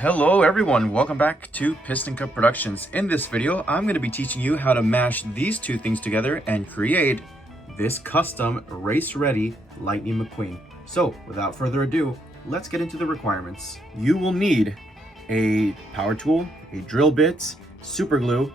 Hello everyone, welcome back to Piston Cup Productions. In this video, I'm going to be teaching you how to mash these two things together and create this custom race-ready Lightning McQueen. So without further ado, let's get into the requirements. You will need a power tool, a drill bit, super glue,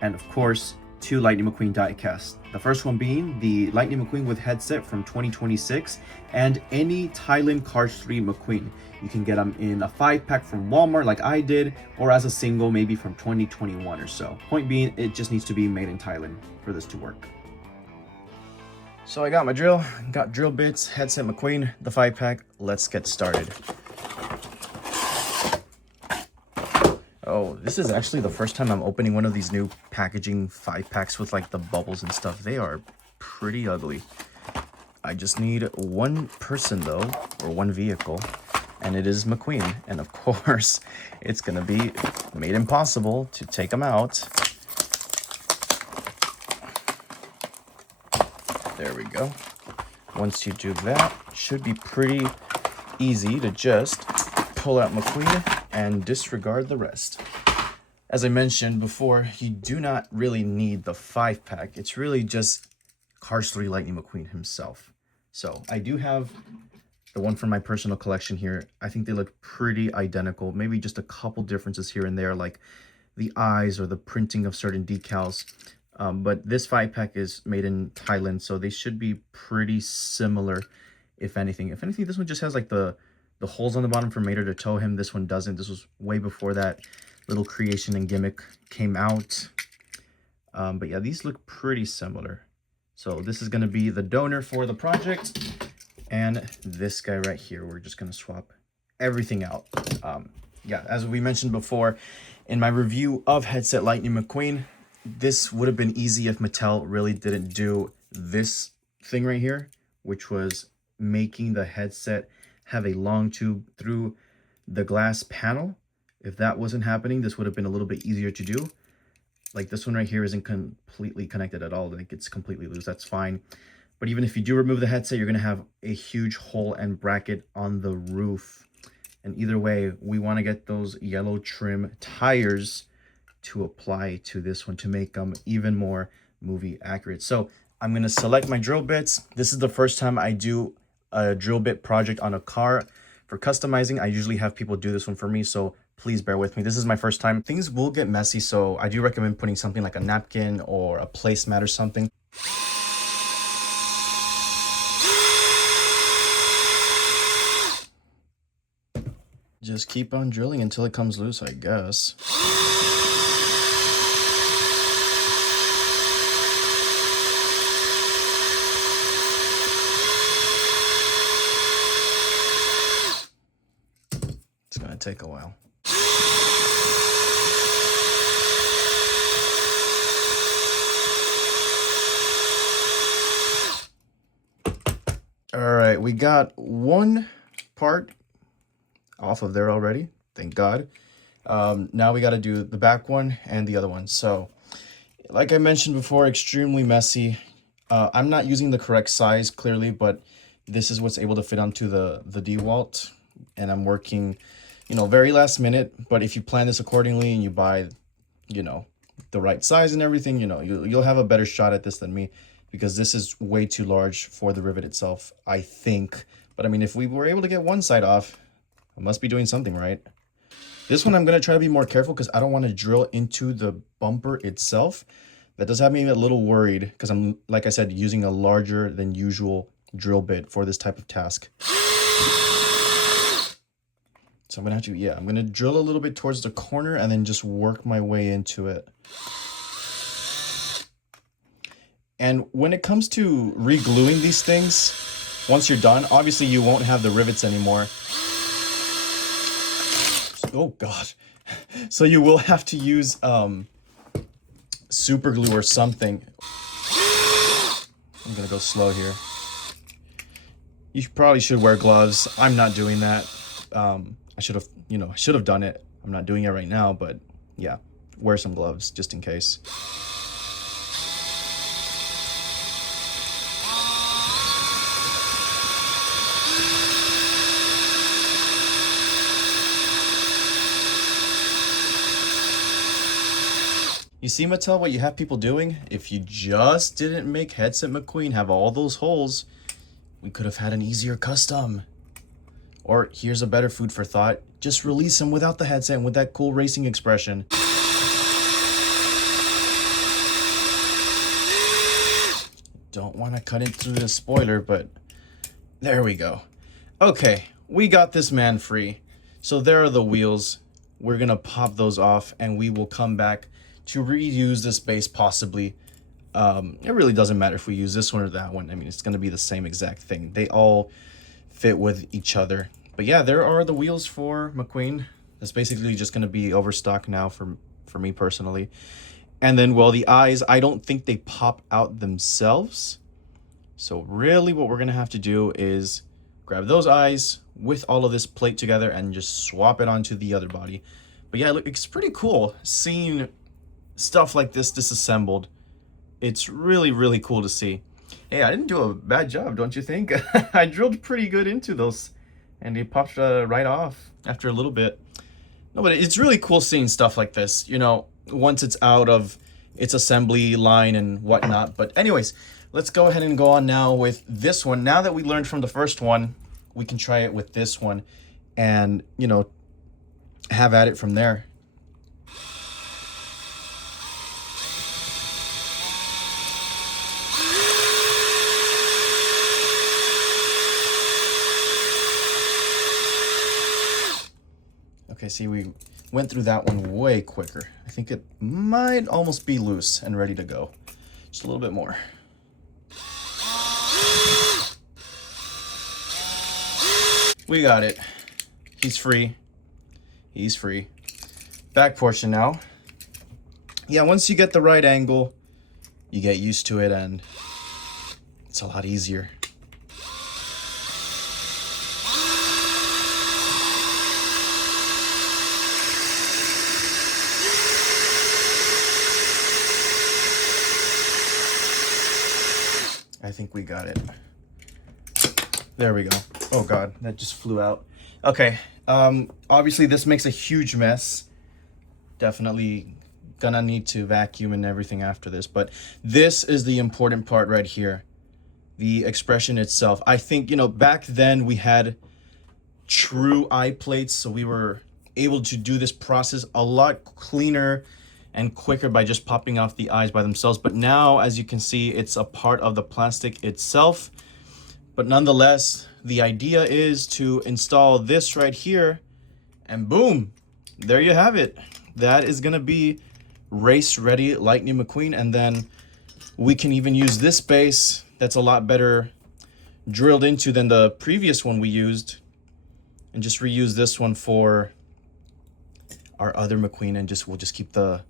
and of course, two Lightning McQueen diecast. The first one being the Lightning McQueen with headset from 2026 and any Thailand Cars 3 McQueen. You can get them in a 5-pack from Walmart like I did, or as a single maybe from 2021 or so. Point being, it just needs to be made in Thailand for this to work. So I got my drill, got drill bits, headset McQueen, the 5-pack. Let's get started. Oh, this is actually the first time I'm opening one of these new packaging 5-packs with like the bubbles and stuff. They are pretty ugly. I just need one person though, or one vehicle, and it is McQueen. And of course, it's gonna be made impossible to take them out. There we go. Once you do that, it should be pretty easy to just pull out McQueen and disregard the rest. As I mentioned before, you do not really need the 5-pack. It's really just Cars 3 Lightning McQueen himself. So I do have the one from my personal collection here. I think they look pretty identical. Maybe just a couple differences here and there, like the eyes or the printing of certain decals. But this 5-pack is made in Thailand, so they should be pretty similar, if anything. If anything, this one just has like the holes on the bottom for Mater to tow him. This one doesn't. This was way before that little creation and gimmick came out. But yeah, these look pretty similar. So this is going to be the donor for the project, and this guy right here, we're just going to swap everything out. Yeah, as we mentioned before in my review of headset Lightning McQueen, this would have been easy if Mattel really didn't do this thing right here, which was making the headset have a long tube through the glass panel. If that wasn't happening, this would have been a little bit easier to do. Like this one right here isn't completely connected at all. Like it's completely loose, that's fine. But even if you do remove the headset, you're gonna have a huge hole and bracket on the roof. And either way, we wanna get those yellow trim tires to apply to this one to make them even more movie accurate. So I'm gonna select my drill bits. This is the first time I do a drill bit project on a car. For customizing, I usually have people do this one for me, so please bear with me. This is my first time. Things will get messy, so I do recommend putting something like a napkin or a placemat or something. Just keep on drilling until it comes loose, I guess. It's gonna take a while. All right, we got one part off of there already, thank God. Now we got to do the back one and the other one. So like I mentioned before, extremely messy. I'm not using the correct size clearly, but this is what's able to fit onto the DeWalt, and I'm working, you know, very last minute. But if you plan this accordingly and you buy, you know, the right size and everything, you know, you'll have a better shot at this than me, because this is way too large for the rivet itself, I think. But I mean, if we were able to get one side off, I must be doing something right. This one I'm going to try to be more careful because I don't want to drill into the bumper itself. That does have me a little worried because I'm, like I said, using a larger than usual drill bit for this type of task. So I'm going to have to, yeah, I'm going to drill a little bit towards the corner and then just work my way into it. And when it comes to re-gluing these things, once you're done, obviously you won't have the rivets anymore. Oh God. So you will have to use super glue or something. I'm gonna go slow here. You probably should wear gloves. I'm not doing that. I should have done it. I'm not doing it right now, but yeah, wear some gloves just in case. You see, Mattel, what you have people doing? If you just didn't make Headset McQueen have all those holes, we could have had an easier custom. Or here's a better food for thought. Just release him without the headset and with that cool racing expression. Don't want to cut into the spoiler, but there we go. Okay, we got this man free. So there are the wheels. We're going to pop those off and we will come back to reuse this base possibly. It really doesn't matter if we use this one or that one. I mean, it's going to be the same exact thing. They all fit with each other. But yeah, there are the wheels for McQueen. That's basically just going to be overstock now for me personally. And then, well, the eyes, I don't think they pop out themselves. So really what we're going to have to do is grab those eyes with all of this plate together and just swap it onto the other body. But yeah, look, it's pretty cool seeing stuff like this disassembled. It's really, really cool to see. Hey, I didn't do a bad job, don't you think? I drilled pretty good into those and they popped right off after a little bit. No, but it's really cool seeing stuff like this, you know, once it's out of its assembly line and whatnot. But anyways, let's go ahead and go on now with this one. Now that we learned from the first one, we can try it with this one and, you know, have at it from there. Okay, see, we went through that one way quicker. I think it might almost be loose and ready to go. Just a little bit more. We got it. He's free. He's free. Back portion now. Yeah, once you get the right angle, you get used to it and it's a lot easier. I think we got it. There we go. Oh God, that just flew out. Okay, obviously this makes a huge mess. Definitely gonna need to vacuum and everything after this, but this is the important part right here. The expression itself. I think, you know, back then we had true eye plates, so we were able to do this process a lot cleaner and quicker by just popping off the eyes by themselves. But now, as you can see, it's a part of the plastic itself. But nonetheless, the idea is to install this right here and boom, there you have it. That is gonna be race ready Lightning McQueen. And then we can even use this base that's a lot better drilled into than the previous one we used and just reuse this one for our other McQueen and we'll just keep the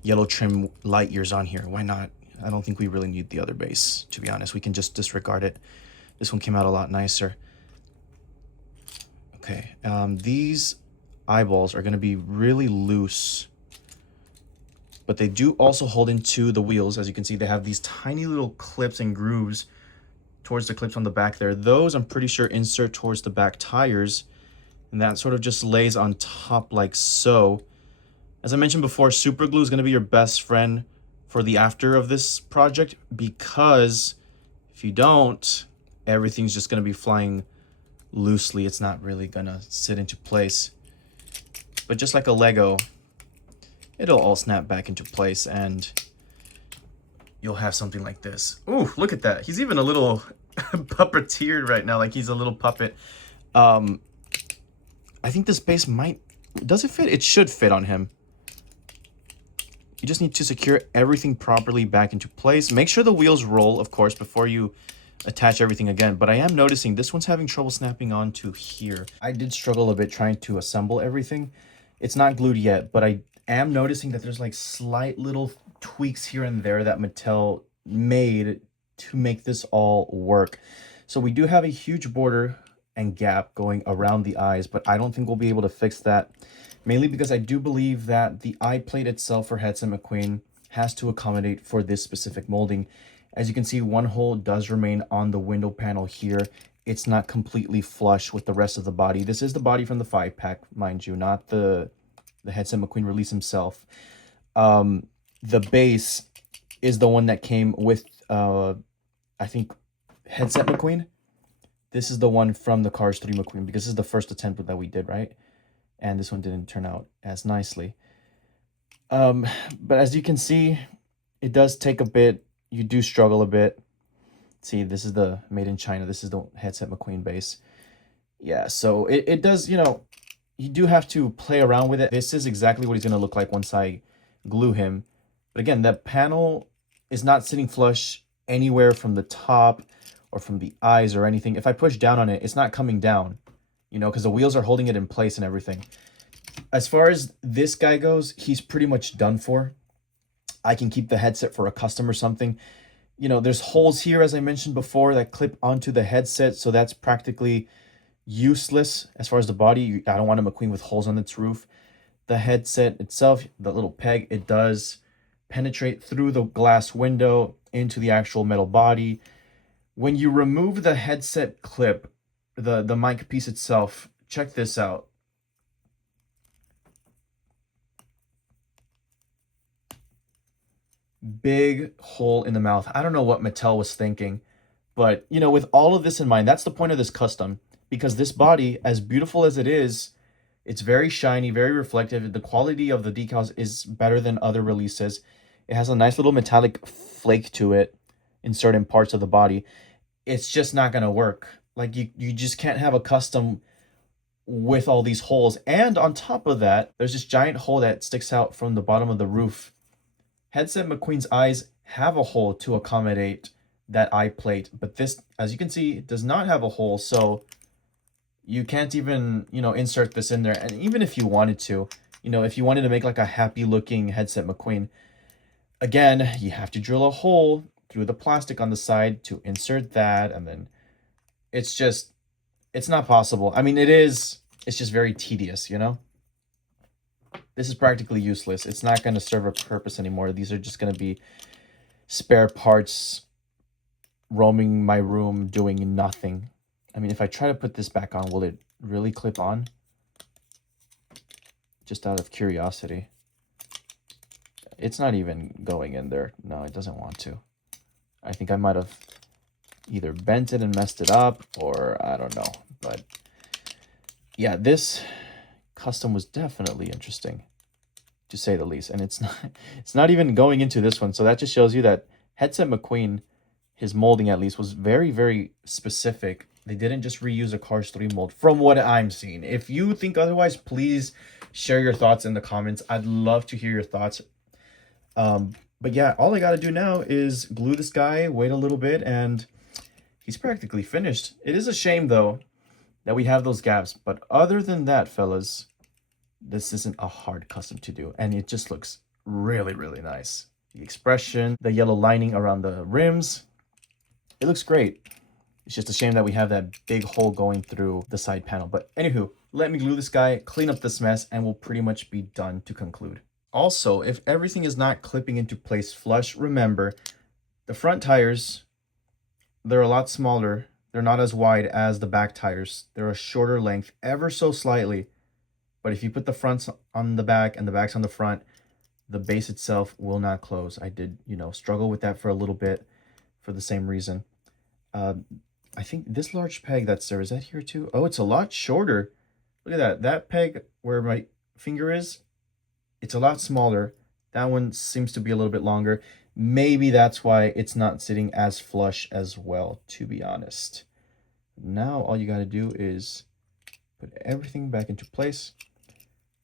yellow trim light years on here. Why not? I don't think we really need the other base, to be honest. We can just disregard it. This one came out a lot nicer. Okay, these eyeballs are going to be really loose, but they do also hold into the wheels. As you can see, they have these tiny little clips and grooves towards the clips on the back there. Those, I'm pretty sure, insert towards the back tires, and that sort of just lays on top like so. As I mentioned before, super glue is going to be your best friend for the after of this project, because if you don't, everything's just going to be flying loosely. It's not really going to sit into place. But just like a Lego, it'll all snap back into place and you'll have something like this. Ooh, look at that. He's even a little puppeteered right now, like he's a little puppet. I think this base might... Does it fit? It should fit on him. You just need to secure everything properly back into place. Make sure the wheels roll, of course, before you attach everything again. But I am noticing this one's having trouble snapping onto here. I did struggle a bit trying to assemble everything. It's not glued yet, but I am noticing that there's like slight little tweaks here and there that Mattel made to make this all work. So we do have a huge border and gap going around the eyes, but I don't think we'll be able to fix that. Mainly because I do believe that the eye plate itself for Headset McQueen has to accommodate for this specific molding. As you can see, one hole does remain on the window panel here. It's not completely flush with the rest of the body. This is the body from the 5-pack, mind you, not the Headset McQueen release himself. The base is the one that came with, I think, headset McQueen. This is the one from the Cars 3 McQueen, because this is the first attempt that we did, right? And this one didn't turn out as nicely. But as you can see, it does take a bit. You do struggle a bit. See, this is the made in China. This is the headset McQueen base. Yeah, so it does, you know, you do have to play around with it. This is exactly what he's going to look like once I glue him. But again, that panel is not sitting flush anywhere from the top or from the eyes or anything. If I push down on it, it's not coming down, you know, because the wheels are holding it in place and everything. As far as this guy goes, he's pretty much done for. I can keep the headset for a custom or something. You know, there's holes here, as I mentioned before, that clip onto the headset, so that's practically useless as far as the body. I don't want a McQueen with holes on its roof. The headset itself, the little peg, it does penetrate through the glass window into the actual metal body. When you remove the headset clip, the mic piece itself, check this out. Big hole in the mouth. I don't know what Mattel was thinking, but you know, with all of this in mind, that's the point of this custom, because this body, as beautiful as it is, it's very shiny, very reflective. The quality of the decals is better than other releases. It has a nice little metallic flake to it in certain parts of the body. It's just not going to work. Like, you just can't have a custom with all these holes. And on top of that, there's this giant hole that sticks out from the bottom of the roof. Headset McQueen's eyes have a hole to accommodate that eye plate, but this, as you can see, does not have a hole, so you can't even, you know, insert this in there. And even if you wanted to, you know, if you wanted to make like a happy looking headset McQueen, again, you have to drill a hole through the plastic on the side to insert that, and then it's not possible. I mean, it's just very tedious, you know? This is practically useless. It's not going to serve a purpose anymore. These are just going to be spare parts roaming my room doing nothing. I mean, if I try to put this back on, will it really clip on? Just out of curiosity. It's not even going in there. No, it doesn't want to. I think I might have either bent it and messed it up, or I don't know. But yeah, this custom was definitely interesting, to say the least. And it's not even going into this one. So that just shows you that headset McQueen, his molding at least, was very, very specific. They didn't just reuse a Cars 3 mold, from what I'm seeing. If you think otherwise, please share your thoughts in the comments. I'd love to hear your thoughts. But yeah, all I got to do now is glue this guy, wait a little bit, and he's practically finished. It is a shame, though, that we have those gaps. But other than that, fellas, this isn't a hard custom to do, and it just looks really, really nice. The expression, the yellow lining around the rims, it looks great. It's just a shame that we have that big hole going through the side panel. But anywho, let me glue this guy, clean up this mess, and we'll pretty much be done to conclude. Also, if everything is not clipping into place flush, remember, the front tires, they're a lot smaller. They're not as wide as the back tires. They're a shorter length, ever so slightly. But if you put the fronts on the back and the backs on the front, the base itself will not close. I did, you know, struggle with that for a little bit for the same reason. I think this large peg that's there, is that here too? Oh, it's a lot shorter. Look at that. That peg where my finger is, it's a lot smaller. That one seems to be a little bit longer. Maybe that's why it's not sitting as flush as well, to be honest. Now all you got to do is put everything back into place.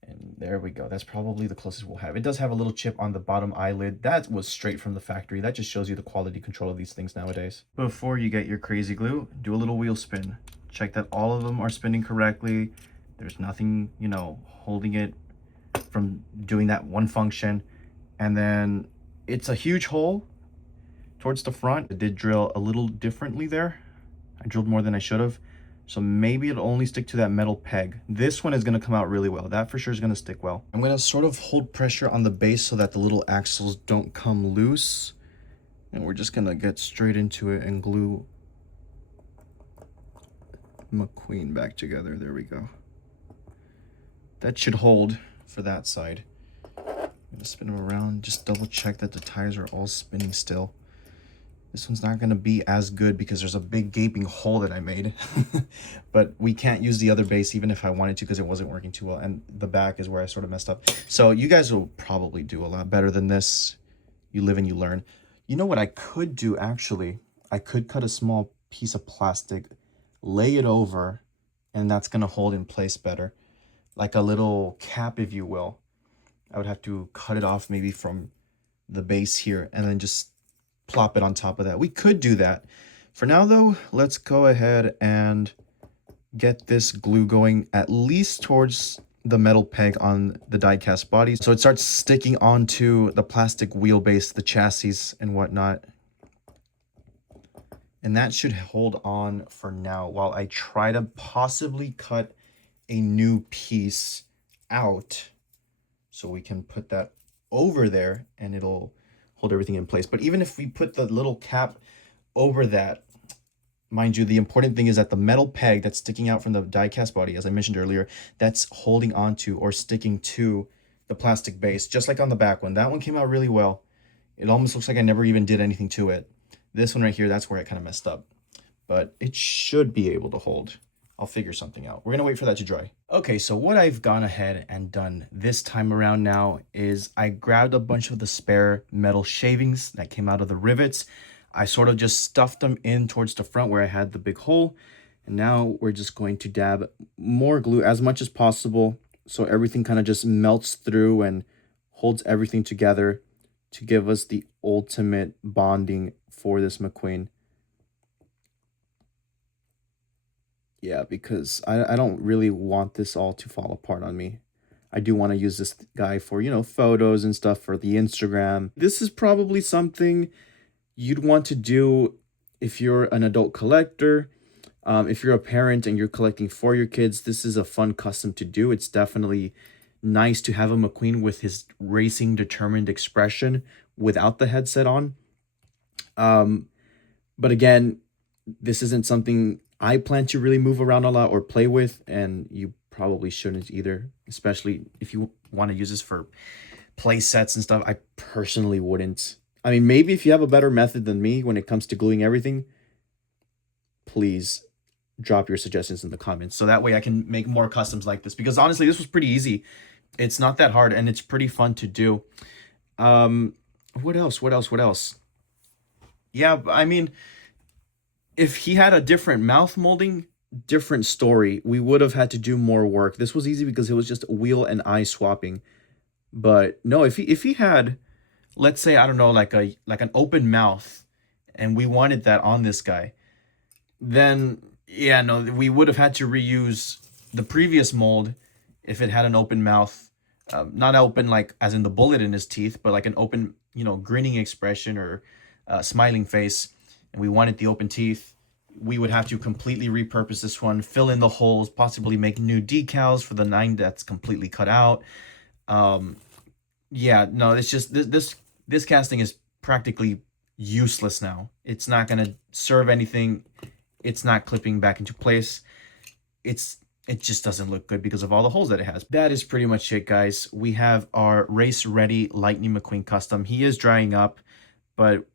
And there we go. That's probably the closest we'll have. It does have a little chip on the bottom eyelid. That was straight from the factory. That just shows you the quality control of these things nowadays. Before you get your crazy glue, do a little wheel spin. Check that all of them are spinning correctly. There's nothing, you know, holding it from doing that one function. And then it's a huge hole towards the front. I did drill a little differently there. I drilled more than I should have. So maybe it'll only stick to that metal peg. This one is going to come out really well. That for sure is going to stick well. I'm going to sort of hold pressure on the base so that the little axles don't come loose. And we're just going to get straight into it and glue McQueen back together. There we go. That should hold for that side. gonna spin them around, just double check that the tires are all spinning still. This one's not gonna be as good because there's a big gaping hole that I made. But we can't use the other base even if I wanted to because it wasn't working too well. And the back is where I sort of messed up. So you guys will probably do a lot better than this. You live and you learn. You know what I could do actually? I could cut a small piece of plastic, lay it over, and that's gonna hold in place better. Like a little cap, if you will. I would have to cut it off maybe from the base here and then just plop it on top of that. We could do that. For now though, let's go ahead and get this glue going at least towards the metal peg on the diecast body, so it starts sticking onto the plastic wheelbase, the chassis and whatnot. And that should hold on for now while I try to possibly cut a new piece out so we can put that over there and it'll hold everything in place. But even if we put the little cap over that, mind you, the important thing is that the metal peg that's sticking out from the diecast body, as I mentioned earlier, that's holding onto or sticking to the plastic base, just like on the back one. That one came out really well. It almost looks like I never even did anything to it. This one right here, that's where I kind of messed up. But it should be able to hold. I'll figure something out. We're going to wait for that to dry. Okay, so what I've gone ahead and done this time around now is I grabbed a bunch of the spare metal shavings that came out of the rivets. I sort of just stuffed them in towards the front where I had the big hole. And now we're just going to dab more glue as much as possible so everything kind of just melts through and holds everything together to give us the ultimate bonding for this McQueen. Yeah, because I don't really want this all to fall apart on me. I do want to use this guy for, you know, photos and stuff for the Instagram. This is probably something you'd want to do if you're an adult collector. If you're a parent and you're collecting for your kids, this is a fun custom to do. It's definitely nice to have a McQueen with his racing determined expression without the headset on. But again, this isn't something I plan to really move around a lot or play with, and you probably shouldn't either, especially if you want to use this for play sets and stuff. I personally wouldn't. I mean, maybe if you have a better method than me when it comes to gluing everything, please drop your suggestions in the comments so that way I can make more customs like this, because honestly, this was pretty easy. It's not that hard and it's pretty fun to do. What else? Yeah, I mean, if he had a different mouth molding, different story. We would have had to do more work. This was easy because it was just wheel and eye swapping. But no, if he had, let's say, I don't know, like an open mouth, and we wanted that on this guy, then yeah, no, we would have had to reuse the previous mold if it had an open mouth. Not open like as in the bullet in his teeth, but like an open, you know, grinning expression or smiling face. And we wanted the open teeth. We would have to completely repurpose this one, fill in the holes, possibly make new decals for the 9 that's completely cut out. Yeah, no, it's just this casting is practically useless now. It's not gonna serve anything. It's not clipping back into place. It just doesn't look good because of all the holes that it has. That is pretty much it, guys. We have our race ready Lightning McQueen custom. He is drying up, but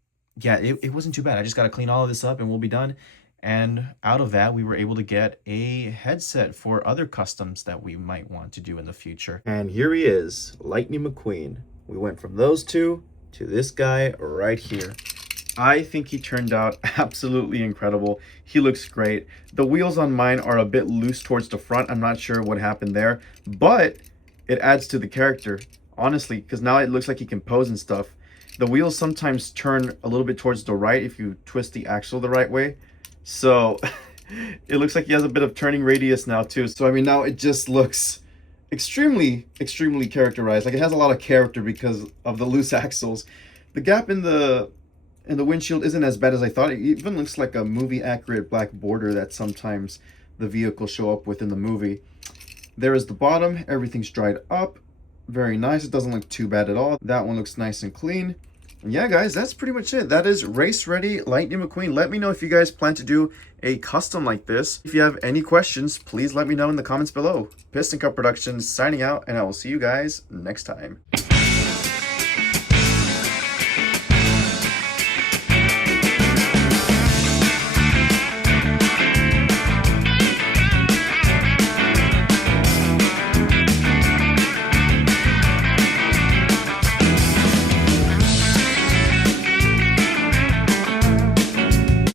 yeah, it wasn't too bad. I just got to clean all of this up and we'll be done. And out of that, we were able to get a headset for other customs that we might want to do in the future. And here he is, Lightning McQueen. We went from those two to this guy right here. I think he turned out absolutely incredible. He looks great. The wheels on mine are a bit loose towards the front. I'm not sure what happened there, but it adds to the character, honestly, because now it looks like he can pose and stuff. The wheels sometimes turn a little bit towards the right if you twist the axle the right way. So it looks like he has a bit of turning radius now too. So I mean, now it just looks extremely characterized. Like it has a lot of character because of the loose axles. The gap in the windshield isn't as bad as I thought. It even looks like a movie accurate black border that sometimes the vehicles show up with in the movie. There is the bottom. Everything's dried up. Very nice. It doesn't look too bad at all. That one looks nice and clean. And yeah, guys, that's pretty much it. That is race ready Lightning McQueen. Let me know if you guys plan to do a custom like this. If you have any questions, please let me know in the comments below. Piston Cup Productions signing out, and I will see you guys next time.